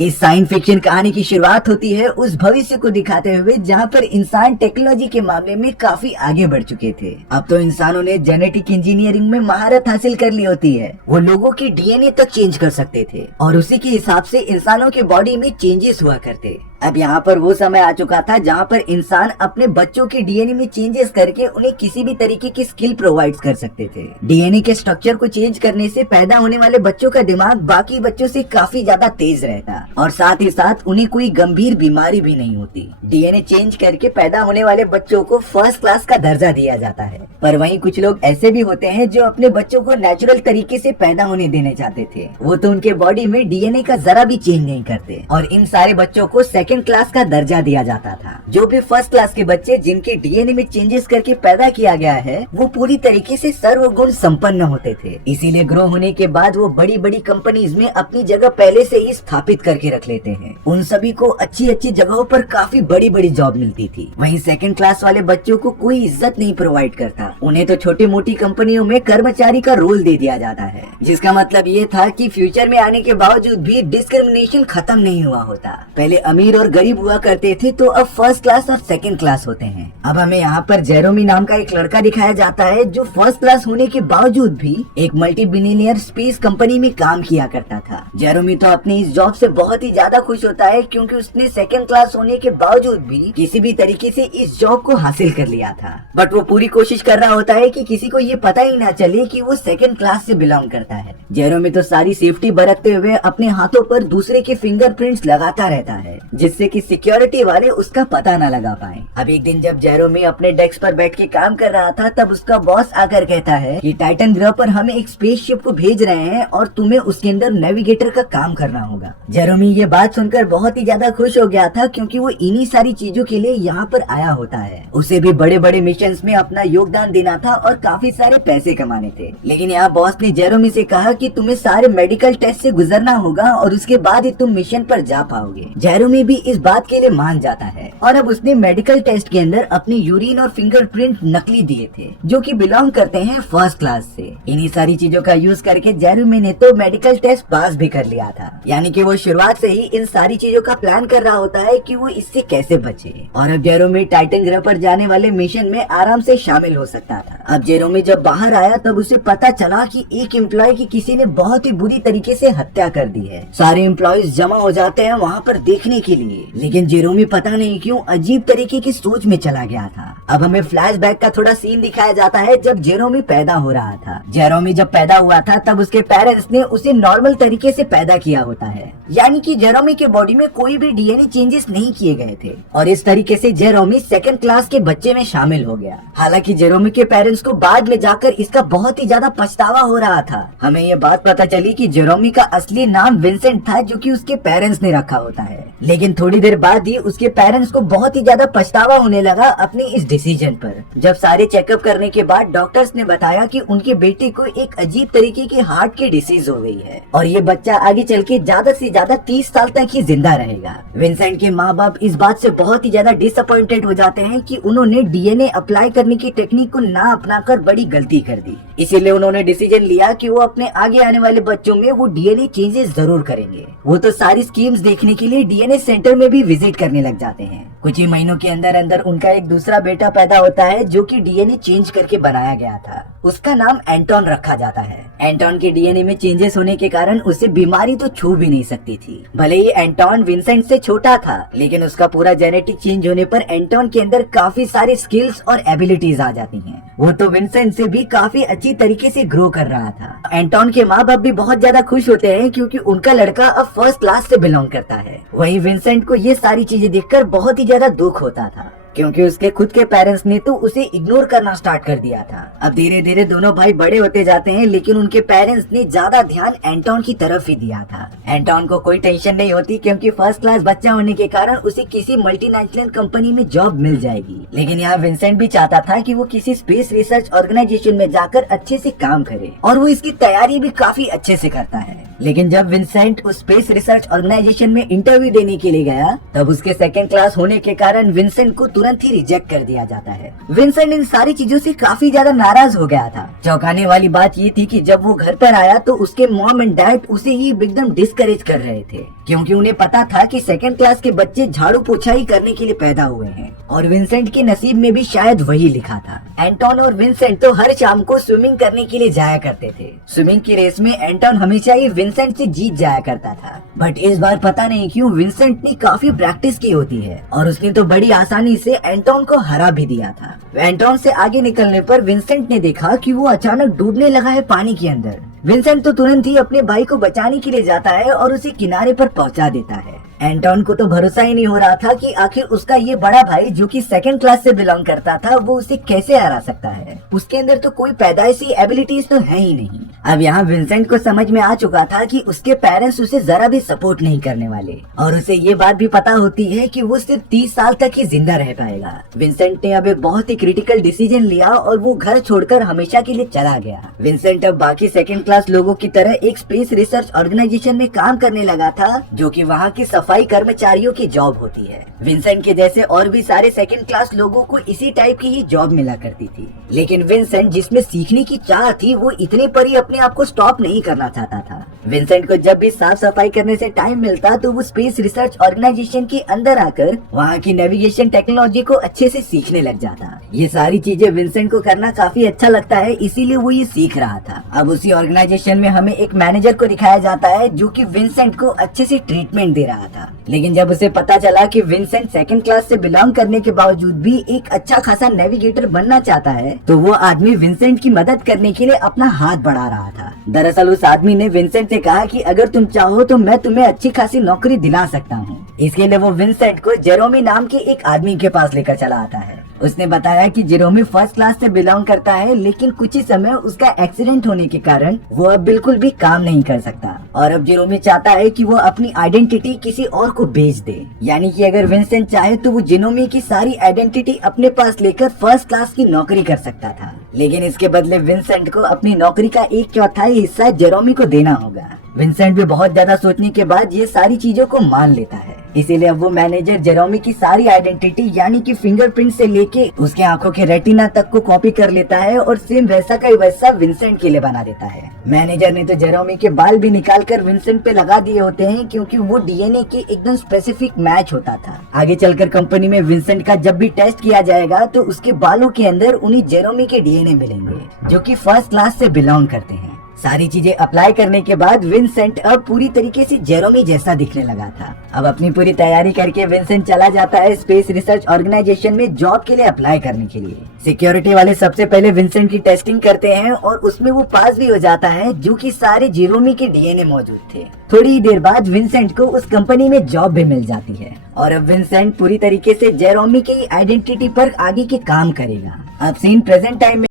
इस science fiction कहानी की शुरुआत होती है उस भविष्य को दिखाते हुए जहां पर इंसान टेक्नोलॉजी के मामले में काफी आगे बढ़ चुके थे। अब तो इंसानों ने जेनेटिक इंजीनियरिंग में महारत हासिल कर ली होती है। वो लोगों की डीएनए तक चेंज कर सकते थे और उसी के हिसाब से इंसानों के बॉडी में चेंजेस हुआ करते। अब यहाँ पर वो समय आ चुका था जहाँ पर इंसान अपने बच्चों के डीएनए में चेंजेस करके उन्हें किसी भी तरीके की स्किल प्रोवाइड कर सकते थे। डीएनए के स्ट्रक्चर को चेंज करने से पैदा होने वाले बच्चों का दिमाग बाकी बच्चों से काफी ज्यादा तेज रहता और साथ ही साथ उन्हें कोई गंभीर बीमारी भी नहीं होती। डीएनए चेंज करके पैदा होने वाले बच्चों को फर्स्ट क्लास का दर्जा दिया जाता है। पर वहीं कुछ लोग ऐसे भी होते हैं जो अपने बच्चों को नेचुरल तरीके से पैदा होने देने चाहते थे। वो तो उनके बॉडी में डीएनए का जरा भी चेंज नहीं करते और इन सारे बच्चों को सेकंड क्लास का दर्जा दिया जाता था। जो भी फर्स्ट क्लास के बच्चे जिनके डीएनए में चेंजेस करके पैदा किया गया है वो पूरी तरीके से सर्वगुण संपन्न होते थे। इसीलिए ग्रो होने के बाद वो बड़ी बड़ी कंपनीज में अपनी जगह पहले से ही स्थापित करके रख लेते हैं। उन सभी को अच्छी अच्छी जगहों पर काफी बड़ी बड़ी जॉब मिलती थी। वहीं सेकंड क्लास वाले बच्चों को कोई इज्जत नहीं प्रोवाइड करता। उन्हें तो छोटी मोटी कंपनियों में कर्मचारी का रोल दे दिया जाता है, जिसका मतलब ये था कि फ्यूचर में आने के बावजूद भी डिस्क्रिमिनेशन खत्म नहीं हुआ होता। पहले अमीर और गरीब हुआ करते थे तो अब फर्स्ट क्लास और सेकंड क्लास होते हैं। अब हमें यहाँ पर जेरोमी नाम का एक लड़का दिखाया जाता है जो फर्स्ट क्लास होने के बावजूद भी एक मल्टी बिलियनियर स्पेस कंपनी में काम किया करता था। जेरोमी तो अपनी इस जॉब से बहुत ही ज्यादा खुश होता है क्योंकि उसने सेकंड क्लास होने के बावजूद भी किसी भी तरीके से इस जॉब को हासिल कर लिया था। बट वो पूरी कोशिश कर रहा होता है कि किसी को ये पता ही ना चले कि वो सेकंड क्लास से बिलोंग करता है। जेरोमी तो सारी सेफ्टी बरतते हुए अपने हाथों पर दूसरे के फिंगरप्रिंट्स लगाता रहता है जिससे कि सिक्योरिटी वाले उसका पता न लगा पाए। अब एक दिन जब जेरोमी अपने डेस्क पर बैठ के काम कर रहा था तब उसका बॉस आकर कहता है कि टाइटन ग्रह पर हमें एक स्पेसशिप को भेज रहे हैं और तुम्हें उसके अंदर नेविगेटर का काम करना होगा। जेरोमी ये बात सुनकर बहुत ही ज्यादा खुश हो गया था क्योंकि वो इन्हीं सारी चीजों के लिए यहाँ पर आया होता है। उसे भी बड़े बड़े मिशन में अपना योगदान देना था और काफी सारे पैसे कमाने थे। लेकिन यहाँ बॉस ने जेरोमी से कहा कि तुम्हें सारे मेडिकल टेस्ट से गुजरना होगा और उसके बाद ही तुम मिशन पर जा पाओगे। जेरोमी भी इस बात के लिए मान जाता है और अब उसने मेडिकल टेस्ट के अंदर अपनी यूरिन और फिंगरप्रिंट नकली दिए थे जो कि बिलोंग करते हैं फर्स्ट क्लास से। इन्हीं सारी चीजों का यूज करके जेरोमी ने तो मेडिकल टेस्ट पास भी कर लिया था। यानी कि वो शुरुआत से ही इन सारी चीजों का प्लान कर रहा होता है कि वो इससे कैसे बचे। और अब जेरोमी टाइटन ग्रह पर जाने वाले मिशन में आराम से शामिल हो सकता था। अब जेरोमी जब बाहर आया तब उसे पता चला कि एक एम्प्लॉय की किसी ने बहुत ही बुरी तरीके से हत्या कर दी है। सारे एम्प्लॉयज जमा हो जाते हैं वहाँ पर देखने के लिए, लेकिन जेरोमी पता नहीं क्यों अजीब तरीके की सोच में चला गया था। अब हमें फ्लैशबैक का थोड़ा सीन दिखाया जाता है जब जेरोमी पैदा हो रहा था। जेरोमी जब पैदा हुआ था तब उसके पेरेंट्स ने उसे नॉर्मल तरीके से पैदा किया होता है, यानी कि जेरोमी के बॉडी में कोई भी डीएनए चेंजेस नहीं किए गए थे और इस तरीके से जेरोमी सेकंड क्लास के बच्चे में शामिल हो गया। हालांकि जेरोमी के पेरेंट्स को बाद में जाकर इसका बहुत ही ज्यादा पछतावा हो रहा था। हमें ये बात पता चली कि जेरोमी का असली नाम विंसेंट था जो कि उसके पेरेंट्स ने रखा होता है। लेकिन थोड़ी देर बाद ही उसके पेरेंट्स को बहुत ही ज्यादा पछतावा होने लगा अपने इस डिसीजन पर, जब सारे चेकअप करने के बाद डॉक्टर्स ने बताया कि उनके बेटे को एक अजीब तरीके की हार्ट की डिसीज हो गई है और ये बच्चा आगे चल के ज्यादा से ज्यादा 30 साल तक ही जिंदा रहेगा। विंसेंट के माँ बाप इस बात से बहुत ही ज्यादा डिसअपॉइंटेड हो जाते हैं कि उन्होंने डीएनए अप्लाई करने की टेक्निक को ना अपनाकर बड़ी गलती कर दी। इसीलिए उन्होंने डिसीजन लिया कि वो अपने आगे आने वाले बच्चों में वो डीएनए चेंजेस जरूर करेंगे। वो तो सारी स्कीम्स देखने के लिए डीएनए सेंटर में भी विजिट करने लग जाते हैं। कुछ ही महीनों के अंदर अंदर उनका एक दूसरा बेटा पैदा होता है जो कि डीएनए चेंज करके बनाया गया था। उसका नाम एंटोन रखा जाता है। एंटोन के डीएनए में चेंजेस होने के कारण उसे बीमारी तो छू भी नहीं सकती थी। भले ही एंटोन विंसेंट से छोटा था, लेकिन उसका पूरा जेनेटिक चेंज होने पर एंटोन के अंदर काफी सारी स्किल्स और एबिलिटीज आ जाती हैं। वो तो विंसेंट से भी काफी अच्छी तरीके से ग्रो कर रहा था। एंटोन के माँ बाप भी बहुत ज्यादा खुश होते हैं क्योंकि उनका लड़का अब फर्स्ट क्लास से बिलोंग करता है। वहीं विंसेंट को ये सारी चीजें देखकर बहुत ही ज्यादा दुख होता था क्योंकि उसके खुद के पेरेंट्स ने तो उसे इग्नोर करना स्टार्ट कर दिया था। अब धीरे धीरे दोनों भाई बड़े होते जाते हैं, लेकिन उनके पेरेंट्स ने ज्यादा ध्यान एंटोन की तरफ ही दिया था। एंटोन को कोई टेंशन नहीं होती क्योंकि फर्स्ट क्लास बच्चा होने के कारण उसे किसी मल्टीनेशनल कंपनी में जॉब मिल जाएगी। लेकिन यहाँ विंसेंट भी चाहता था कि वो किसी स्पेस रिसर्च ऑर्गेनाइजेशन में जाकर अच्छे से काम करे और वो इसकी तैयारी भी काफी अच्छे से करता है। लेकिन जब विंसेंट उस स्पेस रिसर्च ऑर्गेनाइजेशन में इंटरव्यू देने के लिए गया तब उसके सेकंड क्लास होने के कारण विंसेंट को तुरंत ही रिजेक्ट कर दिया जाता है। विंसेंट इन सारी चीजों से काफी ज्यादा नाराज हो गया था। चौंकाने वाली बात ये थी कि जब वो घर पर आया तो उसके मॉम एंड डैड उसे ही एकदम डिस्करेज कर रहे थे। क्योंकि उन्हें पता था कि सेकंड क्लास के बच्चे झाड़ू पोछाई करने के लिए पैदा हुए हैं और विंसेंट के नसीब में भी शायद वही लिखा था। एंटोन और विंसेंट तो हर शाम को स्विमिंग करने के लिए जाया करते थे। स्विमिंग की रेस में एंटोन हमेशा ही विंसेंट से जीत जाया करता था, बट इस बार पता नहीं क्यों विंसेंट ने काफी प्रैक्टिस की होती है और उसने तो बड़ी आसानी से एंटोन को हरा भी दिया था। एंटोन से आगे निकलने पर विंसेंट ने देखा कि वो अचानक डूबने लगा है पानी के अंदर। विंसेंट तो तुरंत ही अपने भाई को बचाने के लिए जाता है और उसे किनारे पर पहुंचा देता है। एंटोन को तो भरोसा ही नहीं हो रहा था कि आखिर उसका ये बड़ा भाई जो कि सेकंड क्लास से बिलोंग करता था वो उसे कैसे हरा सकता है। उसके अंदर तो कोई पैदाइशी एबिलिटीज तो है ही नहीं। अब यहाँ विंसेंट को समझ में आ चुका था कि उसके पेरेंट्स उसे जरा भी सपोर्ट नहीं करने वाले और उसे ये बात भी पता होती है कि वो सिर्फ 30 साल तक ही जिंदा रह पाएगा। विंसेंट ने अब एक बहुत ही क्रिटिकल डिसीजन लिया और वो घर छोड़कर हमेशा के लिए चला गया। विंसेंट अब बाकी सेकंड क्लास लोगों की तरह एक स्पेस रिसर्च ऑर्गेनाइजेशन में काम करने लगा था, जो कि वहाँ की सफाई कर्मचारियों की जॉब होती है। विंसेंट के जैसे और भी सारे सेकंड क्लास लोगों को इसी टाइप की ही जॉब मिला करती थी, लेकिन विंसेंट जिसमें सीखने की चाह थी वो इतने पर ही अपने आप को स्टॉप नहीं करना चाहता था। विंसेंट को जब भी साफ सफाई करने से टाइम मिलता तो वो स्पेस रिसर्च ऑर्गेनाइजेशन के अंदर आकर वहाँ की नेविगेशन टेक्नोलॉजी को अच्छे से सीखने लग जाता। ये सारी चीजें विंसेंट को करना काफी अच्छा लगता है, इसीलिए वो ये सीख रहा था। अब उसी ऑर्गेनाइजेशन में हमें एक मैनेजर को दिखाया जाता है जो कि विंसेंट को अच्छे से ट्रीटमेंट दे रहा था, लेकिन जब उसे पता चला कि विंसेंट सेकंड क्लास से बिलोंग करने के बावजूद भी एक अच्छा खासा नेविगेटर बनना चाहता है, तो वो आदमी विंसेंट की मदद करने के लिए अपना हाथ बढ़ा रहा था। दरअसल उस आदमी ने विंसेंट से कहा कि अगर तुम चाहो तो मैं तुम्हें अच्छी खासी नौकरी दिला सकता हूँ। इसके लिए वो विंसेंट को जेरोमी नाम के एक आदमी के पास लेकर चला आता है। उसने बताया कि जेरोमी फर्स्ट क्लास से बिलोंग करता है, लेकिन कुछ ही समय उसका एक्सीडेंट होने के कारण वो अब बिल्कुल भी काम नहीं कर सकता और अब जेरोमी चाहता है कि वो अपनी आइडेंटिटी किसी और को बेच दे। यानी कि अगर विंसेंट चाहे तो वो जेरोमी की सारी आइडेंटिटी अपने पास लेकर फर्स्ट क्लास की नौकरी कर सकता था, लेकिन इसके बदले विंसेंट को अपनी नौकरी का 1/4 हिस्सा जेरोमी को देना होगा। विंसेंट भी बहुत ज्यादा सोचने के बाद ये सारी चीजों को मान लेता है। इसीलिए अब वो मैनेजर जेरोमी की सारी आइडेंटिटी यानी कि फिंगरप्रिंट से लेके उसके आंखों के रेटिना तक को कॉपी कर लेता है और सेम वैसा का वैसा विंसेंट के लिए बना देता है। मैनेजर ने तो जेरोमी के बाल भी निकाल कर विंसेंट पे लगा दिए होते हैं, क्योंकि वो डीएनए के एकदम स्पेसिफिक मैच होता था। आगे चलकर कंपनी में विंसेंट का जब भी टेस्ट किया जाएगा तो उसके बालों के अंदर उन्हीं जेरोमी के डीएनए मिलेंगे जो कि फर्स्ट क्लास से बिलोंग करते हैं। सारी चीजें अप्लाई करने के बाद विंसेंट अब पूरी तरीके से जेरोमी जैसा दिखने लगा था। अब अपनी पूरी तैयारी करके विंसेंट चला जाता है स्पेस रिसर्च ऑर्गेनाइजेशन में जॉब के लिए अप्लाई करने के लिए। सिक्योरिटी वाले सबसे पहले विंसेंट की टेस्टिंग करते हैं और उसमें वो पास भी हो जाता है, जो कि सारे जेरोमी के डीएनए मौजूद थे। थोड़ी ही देर बाद विंसेंट को उस कंपनी में जॉब भी मिल जाती है और अब विंसेंट पूरी तरीके से जेरोमी की आइडेंटिटी पर आगे के काम करेगा। अब सीन प्रेजेंट टाइम में